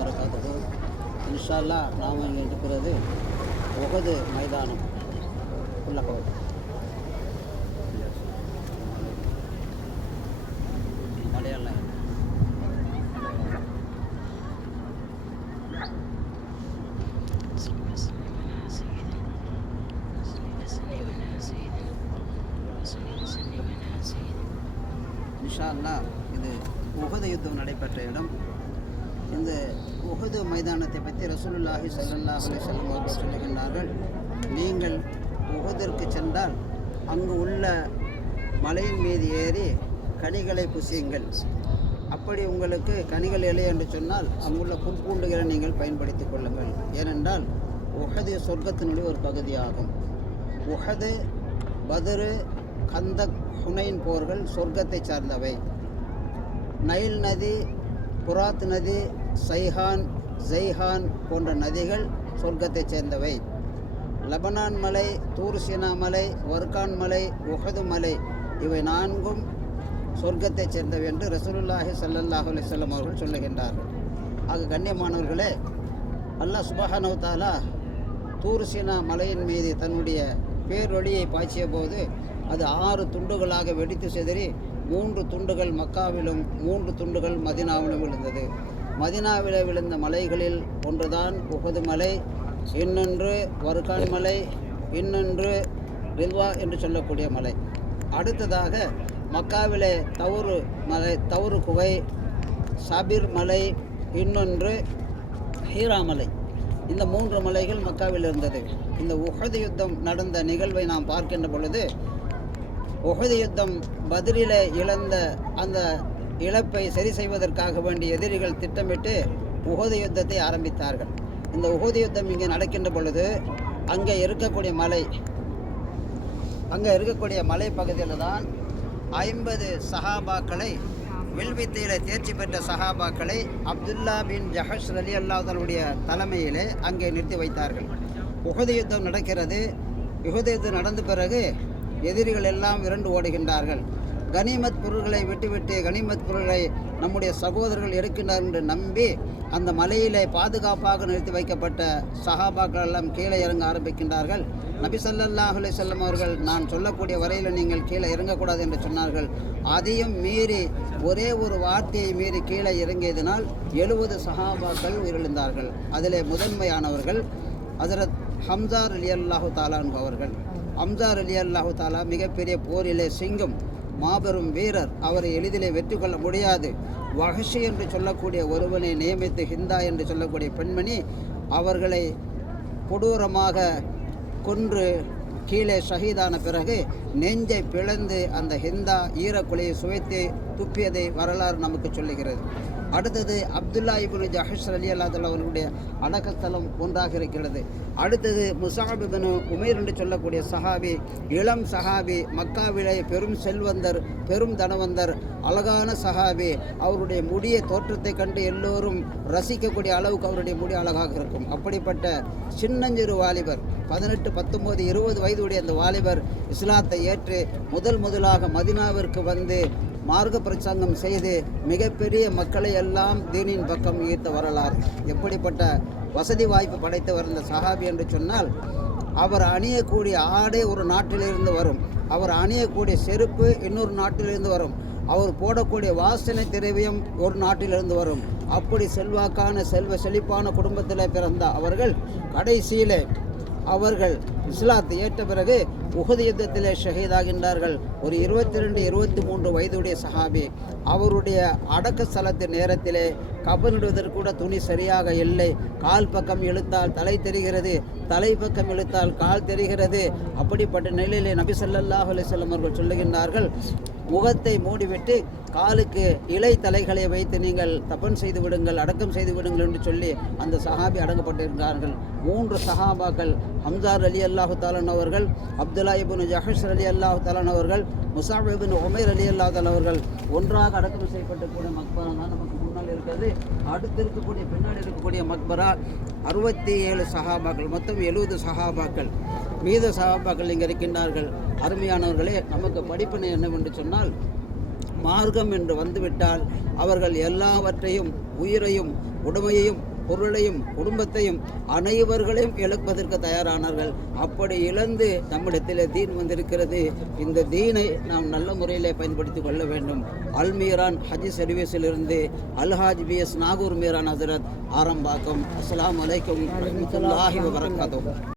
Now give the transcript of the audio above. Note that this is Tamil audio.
வரகாத்துஹு. இன்ஷா அல்லாஹ் நாம் இங்கே இருக்கிறது உஹது மைதானம் உள்ளகோடு. மலையாளம் இன்ஷா அல்லாஹ் இது உஹது யுத்தம் நடைபெற்ற இடம். இந்த உஹது மைதானத்தை பற்றி ரசூலுல்லாஹி ஸல்லல்லாஹு அலைஹி வஸல்லம் அவர்கள் சொல்லுகின்றார்கள், நீங்கள் உஹதிற்கு சென்றால் அங்கு உள்ள மலையின் மீது ஏறி கனிகளை புசியுங்கள். அப்படி உங்களுக்கு கனிகள் இல்லை என்று சொன்னால் அங்குள்ள புற்பூண்டுகளை நீங்கள் பயன்படுத்தி கொள்ளுங்கள். ஏனென்றால் உஹது சொர்க்கத்தினுடைய ஒரு பகுதியாகும். உஹது, பத்ரு, கந்தக், ஹுனைன் போர்கள் சொர்க்கத்தை சார்ந்தவை. நைல் நதி, புராத் நதி, சைஹான், ஜெய்ஹான் போன்ற நதிகள் சொர்க்கத்தை சேர்ந்தவை. லெபனான் மலை, தூர் சீனா மலை, வர்கான் மலை, உஹது மலை இவை நான்கும் சொர்க்கத்தை சேர்ந்தவை என்று ரசூலுல்லாஹி ஸல்லல்லாஹு அலைஹி வஸல்லம் அவர்கள் சொல்லுகின்றார்கள். ஆக கண்ணியமானவர்களே, அல்லாஹ் சுப்ஹானஹு வ தஆலா தூர் சீனா மலையின் மீது தன்னுடைய பேரொளியை பாய்ச்சிய போது அது 6 துண்டுகளாக வெடித்து சிதறி 3 துண்டுகள் மக்காவிலும் 3 துண்டுகள் மதினாவிலும் விழுந்தது. மதினாவில் விழுந்த மலைகளில் ஒன்றுதான் உஹது மலை, இன்னொன்று வர்கான் மலை, இன்னொன்று ரில்வா என்று சொல்லக்கூடிய மலை. அடுத்ததாக மக்காவிலே தவுரு மலை, தவுரு குகை, சாபிர் மலை, இன்னொன்று ஹீரா மலை. இந்த 3 மலைகள் மக்காவில் இருந்தது. இந்த உஹது யுத்தம் நடந்த நிகழ்வை நாம் பார்க்கின்ற பொழுது, உஹது யுத்தம் பத்ரிலே இழந்த அந்த இழப்பை சரி செய்வதற்காக வேண்டிய எதிரிகள் திட்டமிட்டு உஹது யுத்தத்தை ஆரம்பித்தார்கள். இந்த உஹது யுத்தம் இங்கே நடக்கின்ற பொழுது அங்கே இருக்கக்கூடிய மலை பகுதியில் தான் 50 சஹாபாக்களை, வில்வித்தையில் தேர்ச்சி பெற்ற சஹாபாக்களை அப்துல்லா பின் ஜஹஷ் ரலியல்லாஹு அன்ஹுடைய தலைமையிலே அங்கே நிறுத்தி வைத்தார்கள். உஹது யுத்தம் நடக்கிறது. உஹது யுத்தம் நடந்த பிறகு எதிரிகள் எல்லாம் விரண்டு ஓடுகின்றார்கள். கனிமத் பொருள்களை விட்டுவிட்டு கனிமத் பொருள்களை நம்முடைய சகோதரர்கள் எடுக்கின்றார்கள் என்று நம்பி அந்த மலையிலே பாதுகாப்பாக நிறுத்தி வைக்கப்பட்ட சஹாபாக்கள் எல்லாம் கீழே இறங்க ஆரம்பிக்கின்றார்கள். நபி ஸல்லல்லாஹு அலைஹி வஸல்லம் அவர்கள், நான் சொல்லக்கூடிய வரையில் நீங்கள் கீழே இறங்கக்கூடாது என்று சொன்னார்கள். அதையும் மீறி ஒரே ஒரு வார்த்தையை மீறி கீழே இறங்கியதனால் 70 சஹாபாக்கள் உயிரிழந்தார்கள். அதிலே முதன்மையானவர்கள் ஹஜ்ரத் ஹம்ஸா ரலியல்லாஹு தஆலா அவர்கள். ஹம்ஸா ரலியல்லாஹு தஆலா மிகப்பெரிய போரிலே சிங்கம், மாபெரும் வீரர். அவரை எளிதிலே வெற்றி கொள்ள முடியாது. வஹஷி என்று சொல்லக்கூடிய ஒருவனை நியமித்து ஹிந்தா என்று சொல்லக்கூடிய பெண்மணி அவர்களை கொடூரமாக கொன்று கீழே ஷஹீதான பிறகு நெஞ்சை பிளந்து அந்த ஹிந்தா ஈரக்குலையை சுவைத்து துப்பியதை வரலாறு நமக்கு சொல்லுகிறது. அடுத்தது அப்துல்லா இப்னு ஜஹஷ் ரலியல்லாஹு அன்ஹு அவர்களுடைய அடக்கஸ்தலம் ஒன்றாக இருக்கிறது. அடுத்தது முஸஅப் இப்னு உமைர் என்று சொல்லக்கூடிய சஹாபி, இளம் சஹாபி, மக்காவிலே பெரும் செல்வந்தர், பெரும் தனவந்தர், அழகான சஹாபி. அவருடைய முடிய தோற்றத்தை கண்டு எல்லோரும் ரசிக்கக்கூடிய அளவுக்கு அவருடைய முடி அழகாக இருக்கும். அப்படிப்பட்ட சின்னஞ்சிறு வாலிபர், 18, 19, 20 வயதுடைய அந்த வாலிபர் இஸ்லாத்தை ஏற்று முதலாக மதினாவிற்கு வந்து மார்க்க பிரசங்கம் செய்து மிகப்பெரிய மக்களை எல்லாம் தீனின் பக்கம் ஈர்த்த வரலாறு. எப்படிப்பட்ட வசதி வாய்ப்பு படைத்தவர் இந்த சஹாபி என்று சொன்னால், அவர் அணியக்கூடிய ஆடை ஒரு நாட்டிலிருந்து வரும், அவர் அணியக்கூடிய செருப்பு இன்னொரு நாட்டிலிருந்து வரும், அவர் போடக்கூடிய வாசனை திரவியம் ஒரு நாட்டிலிருந்து வரும். அப்படி செல்வாக்கான செழிப்பான குடும்பத்தில் பிறந்த அவர்கள் கடைசியிலே அவர்கள் இஸ்லாத்தை ஏற்ற பிறகு உஹது யுத்தத்திலே ஷஹீதாகின்றார்கள். ஒரு 22, 23 வயதுடைய சஹாபி. அவருடைய அடக்க ஸ்தலத்தின் நேரத்திலே கபனிடுவதற்கு கூட துணி சரியாக இல்லை. கால் பக்கம் இழுத்தால் தலை தெரிகிறது, தலை பக்கம் இழுத்தால் கால் தெரிகிறது. அப்படிப்பட்ட நிலையிலே நபி ஸல்லல்லாஹு அலைஹி வஸல்லம் அவர்கள் சொல்லுகின்றார்கள், முகத்தை மூடிவிட்டு காலுக்கு இலை தலைகளை வைத்து நீங்கள் தபன் செய்து விடுங்கள், அடக்கம் செய்து விடுங்கள் என்று சொல்லி அந்த சஹாபி அடங்கப்பட்டிருக்கிறார்கள். 3 சஹாபாக்கள், ஹம்ஸா ரலியல்லாஹு தஆலா அவர்கள், அப்துல்லா இப்னு ஜஹஷ் ரலியல்லாஹு தஆலா அவர்கள், முஸஅப் இப்னு உமைர் ரலியல்லாஹு தஆலா அவர்கள் ஒன்றாக அடக்கம் செய்யப்பட்டக்கூடிய மக்பரா தான் நமக்கு முன்னால் இருக்கிறது. அடுத்து இருக்கக்கூடிய பின்னாடி இருக்கக்கூடிய மக்பரா 67 சஹாபாக்கள், மொத்தம் 70 சஹாபாக்கள். மீத சஹாபாக்கள் இங்கே இருக்கின்றார்கள். அருமையானவர்களே, நமக்கு படிப்பினை என்னவென்று சொன்னால், மார்க்கம் என்று வந்துவிட்டால் அவர்கள் எல்லாவற்றையும் உயிரையும் உடமையையும் பொருளையும் குடும்பத்தையும் அனைவர்களையும் இழப்பதற்கு தயாரானார்கள். அப்படி இழந்து நம்மிடத்தில் தீன் வந்திருக்கிறது. இந்த தீனை நாம் நல்ல முறையில் பயன்படுத்தி கொள்ள வேண்டும். அல்மீரான் ஹஜ் சர்வீஸிலிருந்து அல்ஹாஜ் பிஎஸ் நாகூர் மீரான் ஹசரத் ஆரம்பாக்கம். அஸ்ஸலாமு அலைக்கும் வரஹ்மத்துல்லாஹி வபரகாத்துஹு.